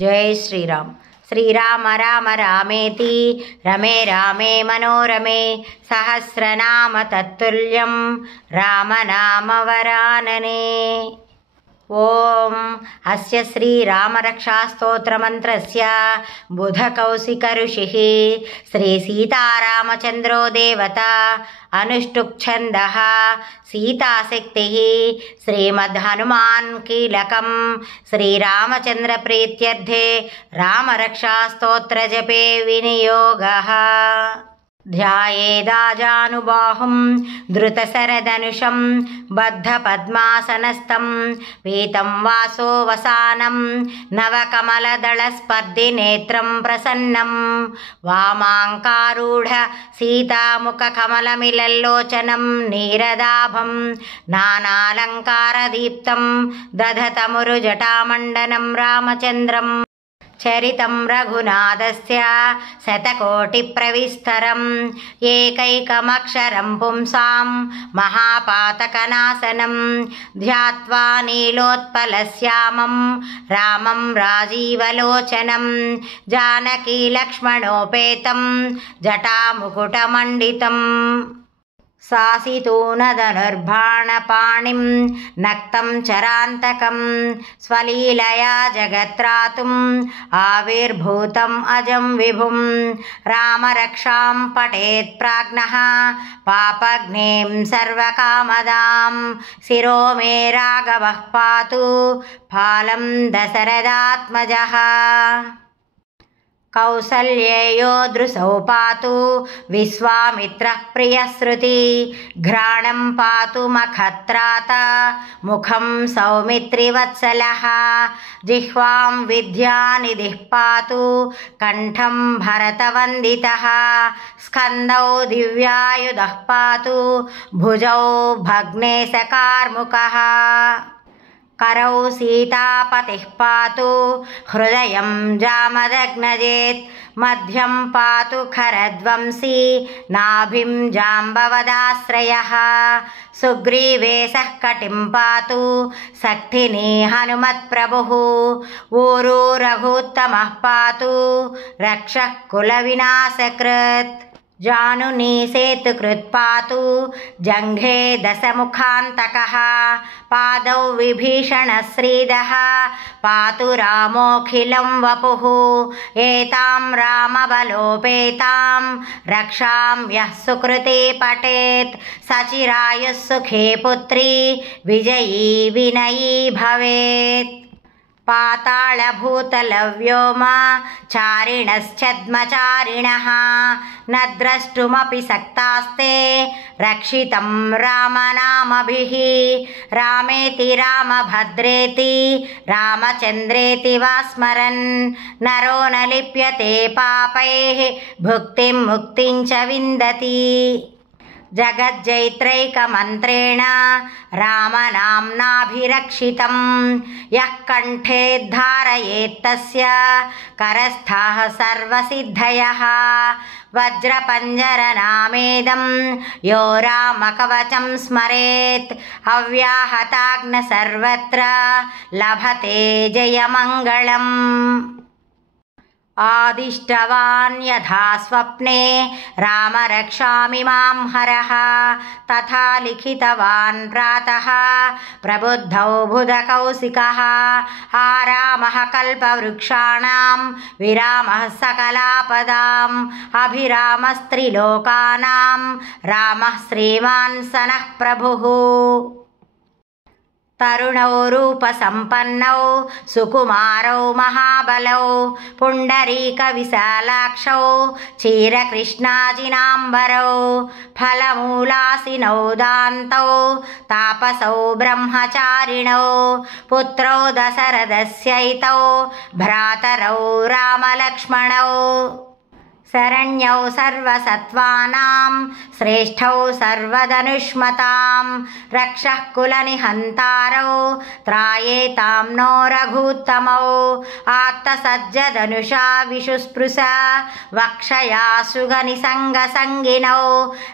जय श्रीराम। श्रीराम राम रामेति रमे रामे मनोरमे सहस्रनाम तत्तुल्यं रामनाम वरानने। ओम अस्य श्री रामरक्षास्तोत्रमन्त्रस्य बुधकौशिक ऋषिः श्री सीतारामचन्द्रो देवता अनुष्टुप् छन्दः सीताशक्तिः श्रीमद्हनुमान् कीलकं श्रीरामचन्द्र प्रीत्यर्थे रामरक्षास्तोत्रजपे विनियोगः। ध्यायेदाजानुबाहुं धृतशरधनुषं बद्धपद्मासनस्थं पीतं वासो वसानं नवकमलदलस्पर्धिनेत्रं प्रसन्नं वामाङ्कारूढ सीतामुखकमलमिलल्लोचनं नीरदाभं नानालङ्कारदीप्तं दधतमुरुजटामण्डनं रामचन्द्रं चरितं रघुनाथस्य शतकोटिप्रविस्तरम् एकैकमक्षरं पुंसां महापातकनाशनं ध्यात्वा नीलोत्पलश्यामं रामं राजीवलोचनं जानकीलक्ष्मणोपेतं जटामुकुटमण्डितम् सासितूनधनुर्बाणपाणिं नक्तं चरान्तकं स्वलीलया जगत्रातुम् आविर्भूतम् अजं विभुं रामरक्षां पठेत् प्राज्ञः पापघ्नीं सर्वकामदां शिरो मे राघवः पातु फालं दशरथात्मजः कौसल्येयो दृशौ पातु विश्वामित्रः प्रियश्रुति घ्राणं पातु मखत्रात मुखं सौमित्रिवत्सलः जिह्वां विद्यानिधिः पातु कण्ठं भरतवन्दितः स्कन्दौ दिव्यायुधः पातु भुजौ भग्नेशकार्मुकः करौ सीतापतिः पातु हृदयं जामदग्नजेत् मध्यं पातु खरध्वंसी नाभिं जाम्बवदाश्रयः सुग्रीवेशः कटिं पातु शक्तिनी हनुमत्प्रभुः ऊरू रघुत्तमः पातु रक्षः कुलविनाशकृत् जानुनी सेतुकृत् पातु जङ्घे दशमुखान्तकः पादौ विभीषणश्रीदः पातु रामोऽखिलं वपुः एतां रामबलोपेतां रक्षां यः सुकृते पठेत् सचिरायुः सुखे पुत्री विजयी विनयी भवेत् पातालभूतलव्योम चारिणश्छद्मचारिणः न द्रष्टुमपि शक्तास्ते रक्षितं रामनामभिः रामेति रामभद्रेति रामचन्द्रेति वा स्मरन् नरो न लिप्यते पापैः भुक्तिं मुक्तिं च विन्दति जगज्जैत्रैकमन्त्रेण रामनाम्नाभिरक्षितं यः कण्ठे धारयेत्तस्य करस्थाः सर्वसिद्धयः वज्रपञ्जरनामेदं यो रामकवचं स्मरेत् अव्याहताग्न सर्वत्र लभते जयमङ्गलम् आदिष्टवान् यथा स्वप्ने राम रक्षामि मां हरः तथा लिखितवान् प्रातः प्रबुद्धौ बुधकौशिकः आरामः कल्पवृक्षाणां विरामः सकलापदाम् अभिरामस्त्रिलोकानां रामः श्रीमान् सनः प्रभुः तरुणौ रूपसम्पन्नौ सुकुमारौ महाबलौ पुण्डरीकविशालाक्षौ क्षीरकृष्णाजिनाम्बरौ फलमूलासिनौ दान्तौ तापसौ ब्रह्मचारिणौ पुत्रौ दशरथस्यैतौ भ्रातरौ रामलक्ष्मणौ शरण्यौ सर्वसत्त्वानां श्रेष्ठौ सर्वधनुष्मतां रक्षः कुलनिहन्तारौ त्रायेतां नो रघूत्तमौ आत्तसज्जधनुषा विशुस्पृश वक्षया सुगनिसङ्गसङ्गिनौ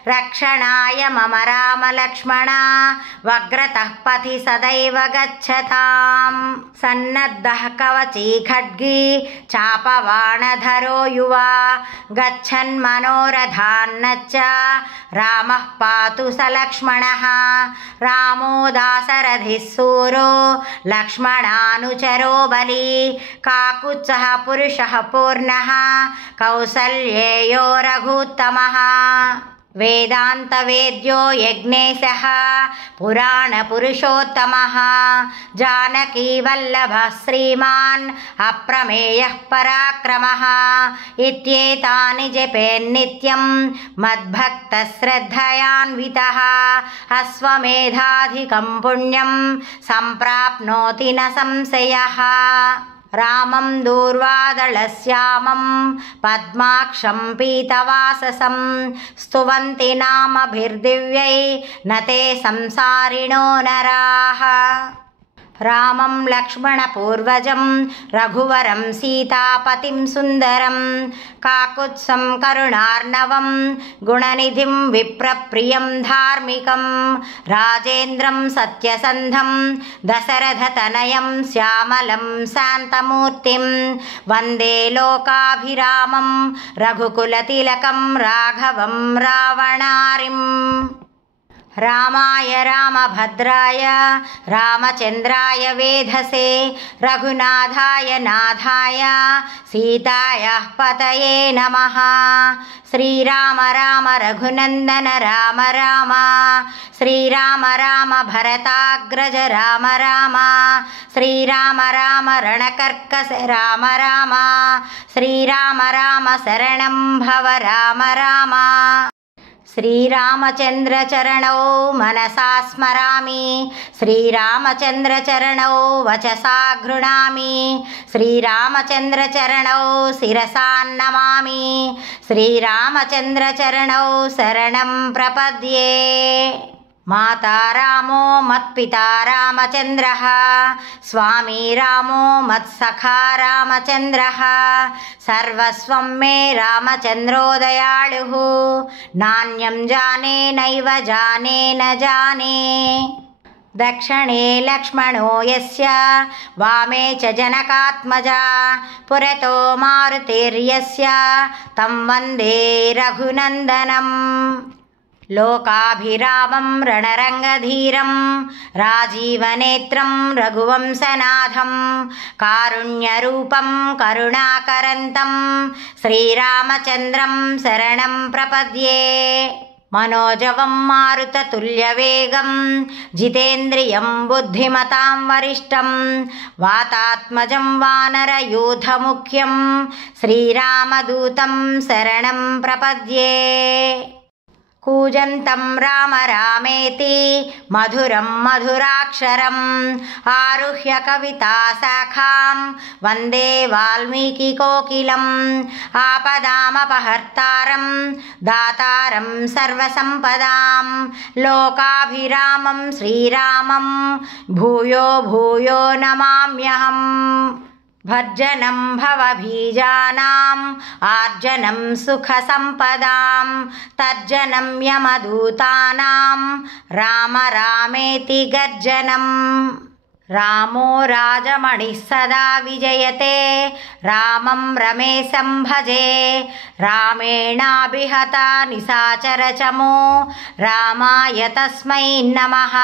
रक्षणाय मम रामलक्ष्मणा वग्रतः पथि सदैव गच्छताम् सन्नद्धः कवची खड्गी चापबाणधरो युवा गच्छन्मनोरथान्नच्च रामः पातु स लक्ष्मणः रामो दाशरथिः सूरो लक्ष्मणानुचरो बली काकुत्सः पुरुषः पूर्णः कौसल्येयो रघूत्तमः वेदान्तवेद्यो यज्ञेशः पुराणपुरुषोत्तमः जानकीवल्लभः श्रीमान् अप्रमेयः पराक्रमः इत्येतानि जपेन्नित्यं मद्भक्तः श्रद्धयान्वितः अश्वमेधाधिकं पुण्यं सम्प्राप्नोति न संशयः रामं दूर्वादलश्यामं पद्माक्षं पीतवाससं स्तुवन्ति नामभिर्दिव्यै न ते संसारिणो नराः रामं लक्ष्मणपूर्वजं रघुवरं सीतापतिं सुन्दरं काकुत्सं करुणार्णवं गुणनिधिं विप्रप्रियं धार्मिकं राजेन्द्रं सत्यसन्धं दशरथतनयं श्यामलं शान्तमूर्तिं वन्दे लोकाभिरामं रघुकुलतिलकं राघवं रावणारिम् रामाय रामभद्राय रामचन्द्राय वेधसे रघुनाथाय नाथाय सीतायाः पतये नमः श्रीराम राम रघुनन्दन राम राम श्रीराम राम भरताग्रज राम राम श्रीराम राम रणकर्कश राम राम श्रीराम राम शरणं भव राम राम श्रीरामचन्द्रचरणौ मनसा स्मरामि श्रीरामचन्द्रचरणौ वचसा गृह्णामि श्रीरामचन्द्रचरणौ शिरसा नमामि श्रीरामचन्द्रचरणौ शरणं प्रपद्ये माता रामो मत्पिता रामचन्द्रः स्वामी रामो मत्सखा रामचन्द्रः सर्वस्वं मे रामचन्द्रो दयाळुः नान्यं जाने नैव जाने न जाने दक्षिणे लक्ष्मणो यस्य वामे च जनकात्मजा पुरतो मारुतिर्यस्य तं वन्दे रघुनन्दनम् लोकाभिरामं रणरङ्गधीरं राजीवनेत्रं रघुवंशनाथं कारुण्यरूपं करुणाकरन्तं श्रीरामचन्द्रं शरणं प्रपद्ये मनोजवं मारुततुल्यवेगं जितेन्द्रियं बुद्धिमतां वरिष्ठं वातात्मजं वानरयूथमुख्यं श्रीरामदूतं शरणं प्रपद्ये कूजन्तं राम रामेति मधुरं मधुराक्षरम् आरुह्य कविताशाखां वन्दे वाल्मीकिकोकिलम् आपदामपहर्तारं दातारं सर्वसम्पदां लोकाभिरामं श्रीरामं भूयो भूयो नमाम्यहम् भर्जनं भवबीजानाम् आर्जनं सुखसम्पदां तर्जनं यमदूतानां राम रामेति गर्जनम् रामो राजमणिः सदा विजयते रामं रमेशं भजे रामेणाभिहता निशाचरचमो रामाय तस्मै नमः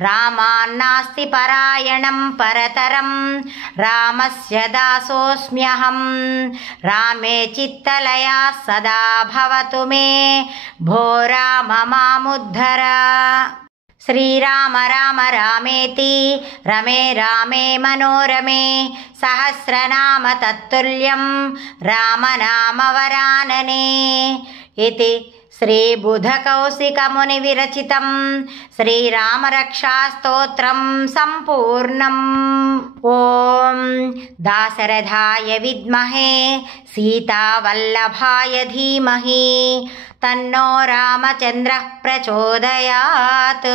रामान्नास्ति परायणं परतरं रामस्य दासोऽस्म्यहं रामे चित्तलया सदा भवतु मे भो राम मामुद्धर श्रीराम राम रामेति रमे रामे मनोरमे सहस्रनाम तत्तुल्यं रामनामवरानने इति श्रीबुधकौशिकमुनिविरचितं श्रीरामरक्षास्तोत्रं सम्पूर्णम्। ॐ दाशरथाय विद्महे सीतावल्लभाय धीमहि तन्नो रामचन्द्रः प्रचोदयात्।